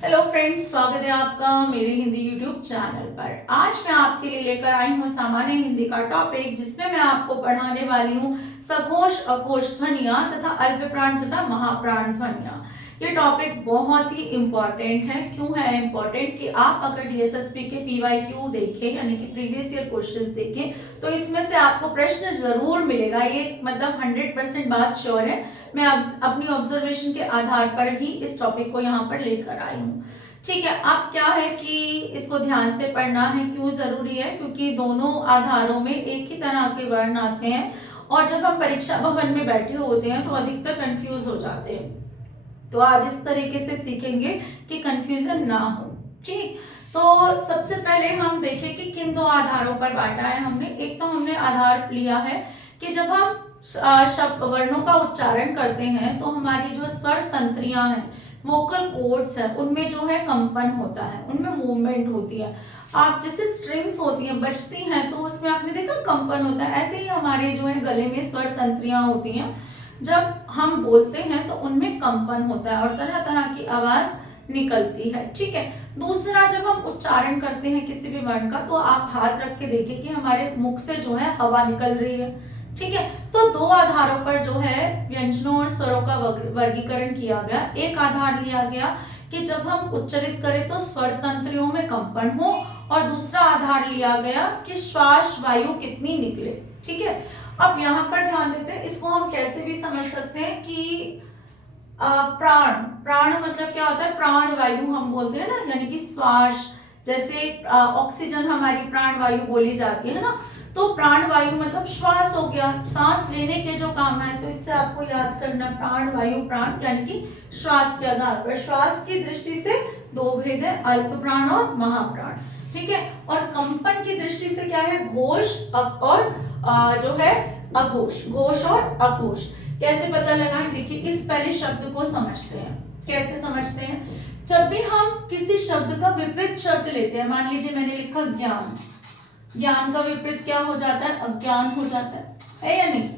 Hello friends, स्वागत है आपका मेरे हिंदी यूट्यूब चैनल पर। आज मैं आपके लिए लेकर आई हूँ सामान्य हिंदी का टॉपिक, जिसमें मैं आपको पढ़ाने वाली हूँ सघोष अघोष ध्वनियाँ तथा अल्पप्राण तथा महाप्राण ध्वनियाँ। ये टॉपिक बहुत ही इम्पोर्टेंट है। क्यों है इम्पोर्टेंट कि आप अगर डीएसएसपी के पीवाईक्यू देखें, यानी कि प्रीवियस ईयर क्वेश्चंस देखें, तो इसमें से आपको प्रश्न जरूर मिलेगा। ये मतलब 100% बात श्योर है। मैं अपनी ऑब्जर्वेशन के आधार पर ही इस टॉपिक को यहाँ पर लेकर आई हूँ। ठीक है, अब क्या है कि इसको ध्यान से पढ़ना है। क्यों जरूरी है? क्योंकि दोनों आधारों में एक ही तरह के वर्ण आते हैं और जब हम परीक्षा भवन में बैठे होते हैं तो अधिकतर कंफ्यूज हो जाते हैं। तो आज इस तरीके से सीखेंगे कि कंफ्यूजन ना हो। ठीक, तो सबसे पहले हम देखें कि किन दो आधारों पर बांटा है हमने। एक तो हमने आधार लिया है कि जब हम शब्द वर्णों का उच्चारण करते हैं तो हमारी जो स्वर तंत्रियां हैं, वोकल कोड्स है, उनमें जो है कंपन होता है, उनमें मूवमेंट होती है। आप जैसे स्ट्रिंग्स होती हैं, बजती हैं, तो उसमें आपने देखा कंपन होता है। ऐसे ही हमारे जो है गले में स्वर तंत्रियां होती हैं, जब हम बोलते हैं तो उनमें कंपन होता है और तरह तरह की आवाज निकलती है। ठीक है, दूसरा, जब हम उच्चारण करते हैं किसी भी वर्ण का, तो आप हाथ रख के देखें कि हमारे मुख से जो है हवा निकल रही है। ठीक है, तो दो आधारों पर जो है व्यंजनों और स्वरों का वर्गीकरण किया गया। एक आधार लिया गया कि जब हम उच्चारित करें तो स्वर तंत्रियों में कंपन हो, और दूसरा आधार लिया गया कि श्वास वायु कितनी निकले। ठीक है, अब यहाँ पर ध्यान देते हैं, इसको हम कैसे भी समझ सकते हैं कि प्राण प्राण मतलब क्या होता है? प्राण वायु हम बोलते हैं ना, यानी कि श्वास। जैसे ऑक्सीजन हमारी प्राण वायु बोली जाती है ना, तो प्राण वायु मतलब श्वास हो गया, सांस लेने के जो काम है। तो इससे आपको याद करना, प्राण वायु प्राण यानी कि श्वास के आधार पर। श्वास की दृष्टि से दो भेद है, अल्प प्राण और महाप्राण। ठीक है, और कंपन की दृष्टि से क्या है? घोष और जो है अघोष, घोष और अघोष। कैसे पता लगाएं? देखिए, इस पहले शब्द को समझते हैं। कैसे समझते हैं? जब भी हम किसी शब्द का विपरीत शब्द लेते हैं, मान लीजिए मैंने लिखा ज्ञान, ज्ञान का विपरीत क्या हो जाता है? अज्ञान हो जाता है या नहीं?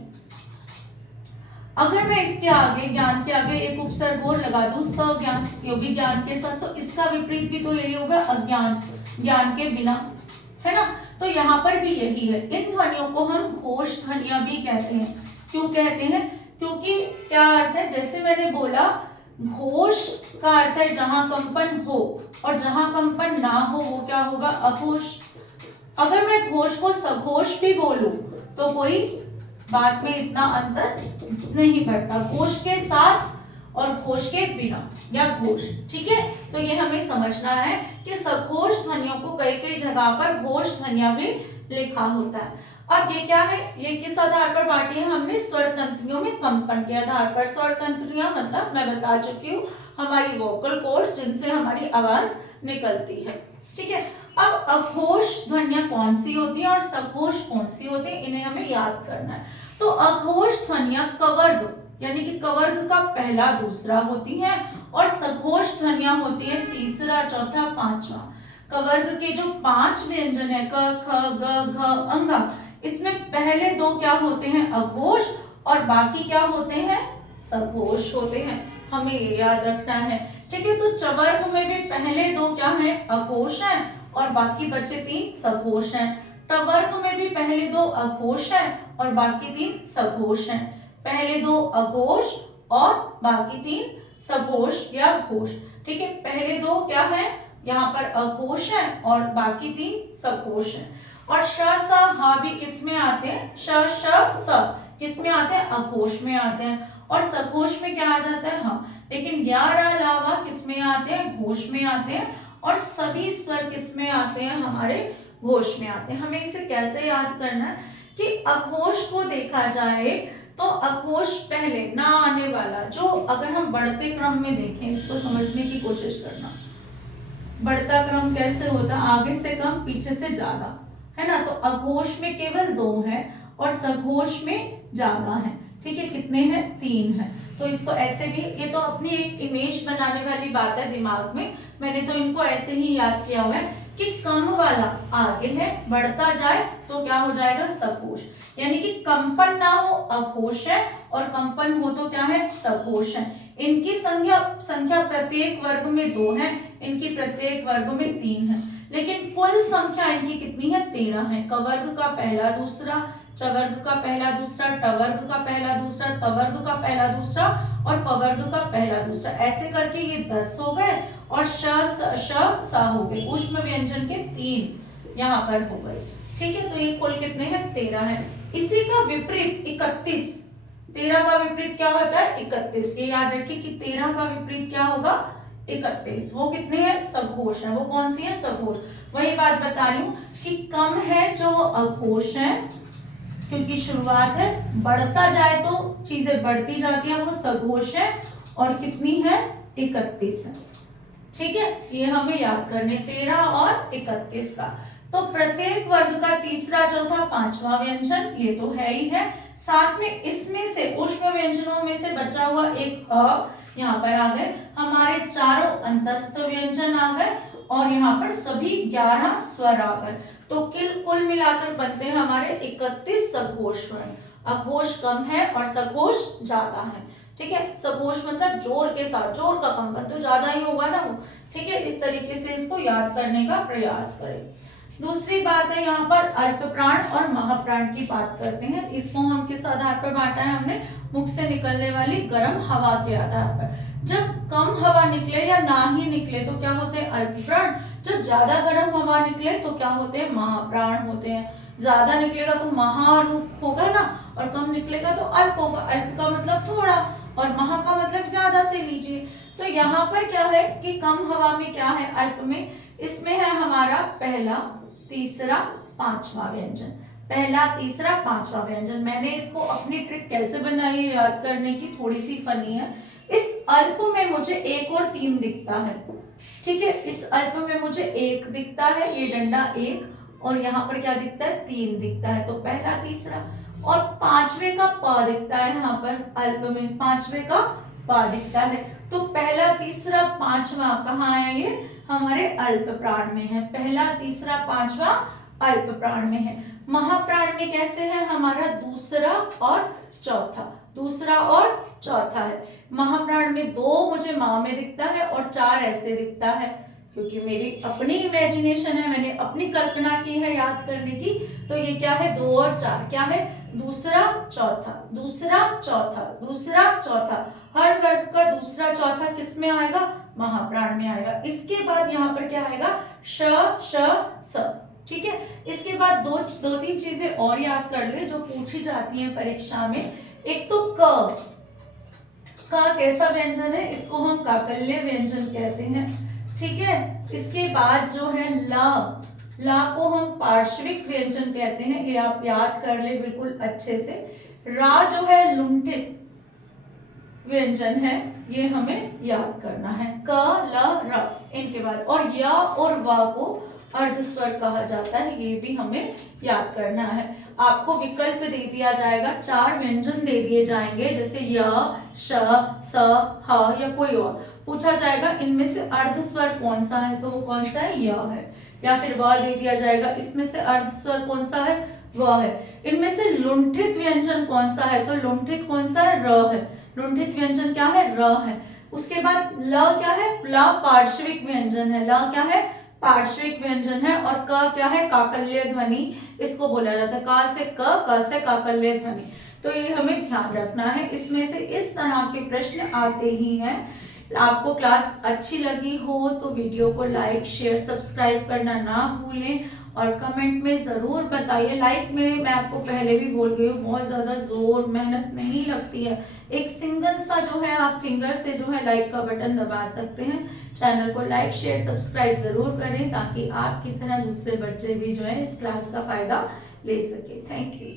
अगर मैं इसके आगे, ज्ञान के आगे एक उपसर्ग और लगा दूं, सज्ञान, योगी ज्ञान के साथ, तो इसका विपरीत भी तो यही होगा, अज्ञान, ज्ञान के बिना, है ना? तो यहाँ पर भी यही है। इन ध्वनियों को हम घोष ध्वनियां भी कहते हैं। क्यों कहते हैं? क्योंकि क्या अर्थ है? जैसे मैंने बोला, घोष का अर्थ है जहां कंपन हो, और जहां कंपन ना हो वो क्या होगा? अघोष। अगर मैं घोष को सघोष भी बोलूं तो कोई बात में इतना अंतर नहीं पड़ता, घोष के साथ और घोष के बिना, या घोष। ठीक है, तो ये हमें समझना है कि सघोष ध्वनियों को कई कई जगह पर घोष ध्वनियां भी लिखा होता है। अब ये क्या है? ये किस आधार पर बांटी है हमने? स्वर तंत्रियों में कंपन के आधार पर। स्वर तंत्रियां मतलब मैं बता चुकी हूँ, हमारी वोकल कॉर्ड्स, जिनसे हमारी आवाज निकलती है। ठीक है, अब अघोष ध्वनियां कौन सी होती है और सघोष कौन सी होती है, इन्हें हमें याद करना है। तो अघोष ध्वनियां कवर्ग, यानी कि कवर्ग का पहला दूसरा होती है, और सघोष ध्वनियां होती है तीसरा चौथा पांचवा। कवर्ग के जो 5 व्यंजन है, क ख ग घ अंगा, इसमें पहले दो क्या होते हैं? अघोष, और बाकी क्या होते हैं? सघोष होते हैं। हमें ये याद रखना है। ठीक है, तो चवर्ग में भी पहले दो क्या है? अघोष है, और बाकी बचे 3 सघोष हैं। टवर्ग में भी पहले 2 अघोष हैं और बाकी 3 सघोष हैं। पहले 2 अघोष और बाकी 3 सघोष या घोष। ठीक है, पहले 2 क्या है? यहाँ पर अघोष है और बाकी 3 सघोष हैं। और श स ह भी किसमें आते हैं? श श स किसमें आते हैं? अघोष में आते हैं। और सघोष में क्या आ जाता है? ह। लेकिन या रा लावा किसमें आते हैं? घोष में आते हैं। और सभी स्वर किसमें आते हैं? हमारे घोष में आते हैं। हमें इसे कैसे याद करना है कि अघोष को देखा जाए तो अघोष पहले ना आने वाला, जो अगर हम बढ़ते क्रम में देखें, इसको समझने की कोशिश करना। बढ़ता क्रम कैसे होता? आगे से कम, पीछे से ज्यादा, है ना? तो अघोष में केवल 2 है और सघोष में ज्यादा है। ठीक है, कितने हैं? 3 है। तो इसको ऐसे भी, ये तो अपनी एक इमेज बनाने वाली बात है दिमाग में, मैंने तो इनको ऐसे ही याद किया हुआ है कि कम वाला आगे है, बढ़ता जाए तो क्या हो जाएगा? सघोष। यानी कि कंपन ना हो अघोष है, और कंपन हो तो क्या है? सघोष है। इनकी संख्या संख्या प्रत्येक वर्ग में 2 है, इनकी प्रत्येक वर्ग में 3 है, लेकिन कुल संख्या इनकी कितनी है? 13 है। क वर्ग का पहला दूसरा, च वर्ग का पहला दूसरा, ट वर्ग का पहला दूसरा, त वर्ग का पहला दूसरा और प वर्ग का पहला दूसरा, ऐसे करके ये 10 हो गए और श हो गए। ऊष्म व्यंजन के 3 यहाँ पर हो गए। ठीक है, तो ये कुल कितने हैं? 13 है। इसी का विपरीत 31, 13 का विपरीत क्या होता है? 31। ये याद रखिए कि 13 का विपरीत क्या होगा? 31। वो कितने हैं? सघोष है। वो कौन सी है? सघोष। वही बात बता रही हूँ कि कम है जो अघोष है, क्योंकि शुरुआत है, बढ़ता जाए तो चीजें बढ़ती जाती है, वो सघोष है। और कितनी है? 31 है। ठीक है, ये हमें याद करने 13 और 31 का। तो प्रत्येक वर्ग का तीसरा, चौथा, पांचवा व्यंजन ये तो है ही है। साथ में इसमें से ऊष्म व्यंजनों में से बचा हुआ एक अ यहाँ पर आ गए, हमारे चारों अंतस्थ व्यंजन आ गए और यहाँ पर सभी 11 स्वर आ गए। तो कुल मिलाकर बनते हैं हमारे 31 सघोष वर्ण। अघोष कम है और सघोष ज्यादा है। ठीक है, सघोष मतलब जोर के साथ, जोर का कंपन तो ज्यादा ही होगा ना वो। ठीक है, इस तरीके से इसको याद करने का प्रयास करें। दूसरी बात है यहाँ पर अल्प प्राण और महाप्राण की बात करते हैं। इसको हम किस आधार पर बांटा है? हमने मुख से निकलने वाली गर्म हवा के आधार पर। जब कम हवा निकले या ना ही निकले तो क्या होते हैं? अल्प प्राण। जब ज्यादा गर्म हवा निकले तो क्या होते हैं? महाप्राण होते हैं। ज्यादा निकलेगा तो महारूप होगा ना, और कम निकलेगा तो अल्प होगा। अल्प का मतलब थोड़ा और महा का मतलब ज्यादा से लीजिए। तो यहाँ पर क्या है कि कम हवा में क्या है? अल्प में, इसमें है हमारा पहला, तीसरा, पांचवा व्यंजन। पहला, तीसरा, पांचवा व्यंजन। मैंने इसको अपनी ट्रिक कैसे बनाई है याद करने की, थोड़ी सी फनी है। इस अल्प में मुझे 1 और 3 दिखता है। ठीक है, इस अल्प में मुझे 1 दिखता है, ये डंडा 1, और यहाँ पर क्या दिखता है? 3 दिखता है। तो पहला, तीसरा, और पांचवे का प दिखता है यहाँ पर अल्प में, पांचवे का प दिखता है। तो पहला, तीसरा, पांचवा कहाँ है? ये हमारे अल्प प्राण में है। पहला, तीसरा, पांचवा अल्प प्राण में है। महाप्राण में कैसे है? हमारा दूसरा और चौथा, दूसरा और चौथा है। महाप्राण में 2 मुझे माँ में दिखता है और 4 ऐसे दिखता है, क्योंकि मेरी अपनी इमेजिनेशन है, मैंने अपनी कल्पना की है याद करने की। तो ये क्या है? 2 और 4 क्या है? दूसरा, चौथा, दूसरा, चौथा, दूसरा, चौथा। हर वर्ग का दूसरा, चौथा किस में आएगा? महाप्राण में आएगा। इसके बाद यहाँ पर क्या आएगा? श, श, स। ठीक है, इसके बाद दो तीन चीजें और याद कर ले जो पूछी जाती हैं परीक्षा में। एक तो क कैसा व्यंजन है? इसको हम काकल्य व्यंजन कहते हैं। ठीक है, इसके बाद जो है ला को हम पार्श्विक व्यंजन कहते हैं। ये आप याद कर ले बिल्कुल अच्छे से। रा जो है लुंठित व्यंजन है, ये हमें याद करना है। क, ल, र इनके बाद, और या और वा को अर्धस्वर कहा जाता है, ये भी हमें याद करना है। आपको विकल्प दे दिया जाएगा, 4 व्यंजन दे दिए जाएंगे, जैसे य, श, स, ह या कोई और। पूछा जाएगा इनमें से अर्धस्वर कौन सा है, तो वो कौन सा है? य है। या फिर वह दे दिया जाएगा, इसमें से अर्धस्वर कौन सा है? वह है। इनमें से लुंठित व्यंजन कौन सा है? तो लुंठित कौन सा है? र है। लुंठित व्यंजन क्या है? र है। उसके बाद ल क्या है? ला पार्श्विक व्यंजन है। ल क्या है? पार्श्विक व्यंजन है। और क क्या है? काकल्य ध्वनि इसको बोला जाता है। क से काकल्य ध्वनि। तो ये हमें ध्यान रखना है। इसमें से इस तरह के प्रश्न आते ही हैं। आपको क्लास अच्छी लगी हो तो वीडियो को लाइक, शेयर, सब्सक्राइब करना ना भूलें और कमेंट में ज़रूर बताइए। लाइक में मैं आपको पहले भी बोल गई हूँ, बहुत ज़्यादा जोर मेहनत नहीं लगती है। एक सिंगल सा जो है आप फिंगर से जो है लाइक का बटन दबा सकते हैं। चैनल को लाइक, शेयर, सब्सक्राइब ज़रूर करें ताकि आपकी तरह दूसरे बच्चे भी जो है इस क्लास का फ़ायदा ले सके। Thank you.